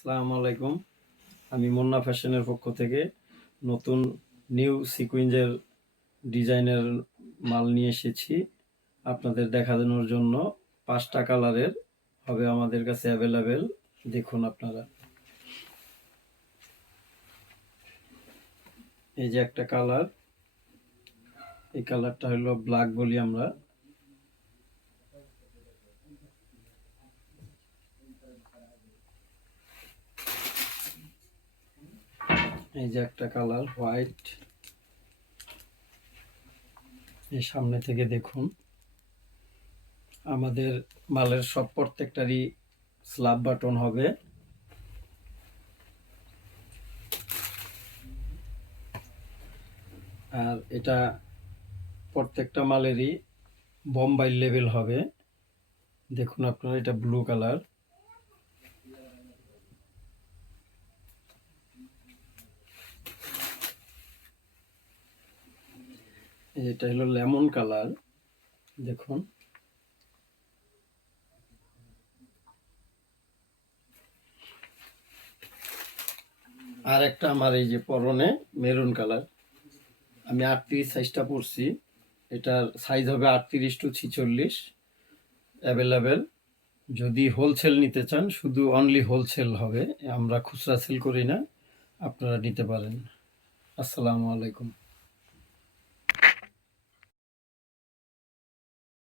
আসসালামু আলাইকুম। আমি মুন্না ফ্যাশনের পক্ষ থেকে নতুন নিউ সিকুইঞ্জের ডিজাইনের মাল নিয়ে এসেছি। আপনাদের দেখানোর জন্য পাঁচটা কালারের হবে আমাদের কাছে অ্যাভেলেবেল। দেখুন আপনারা। এই যে একটা কালার, এই কালারটা হলো ব্ল্যাক বলি আমরা। এই যে একটা কালার, হোয়াইট। এই সামনে থেকে দেখুন। আমাদের মালের সব প্রত্যেকটারই স্ল্যাব বাটন হবে। আর এটা প্রত্যেকটা মালেরই বোম্বাই লেভেল হবে। দেখুন আপনারা, এটা ব্লু কালার। এটা হলো লেমন কালার, দেখুন। আর একটা আমার এই যে পরনে মেরুন কালার। আমি আটত্রিশ সাইজটা পরছি, এটার সাইজ হবে আটত্রিশ টু ছিচল্লিশ অ্যাভেলেবেল যদি হোলসেল নিতে চান, শুধু অনলি হোলসেল হবে, আমরা খুচরা সেল করি না, আপনারা নিতে পারেন। আসসালামু আলাইকুম।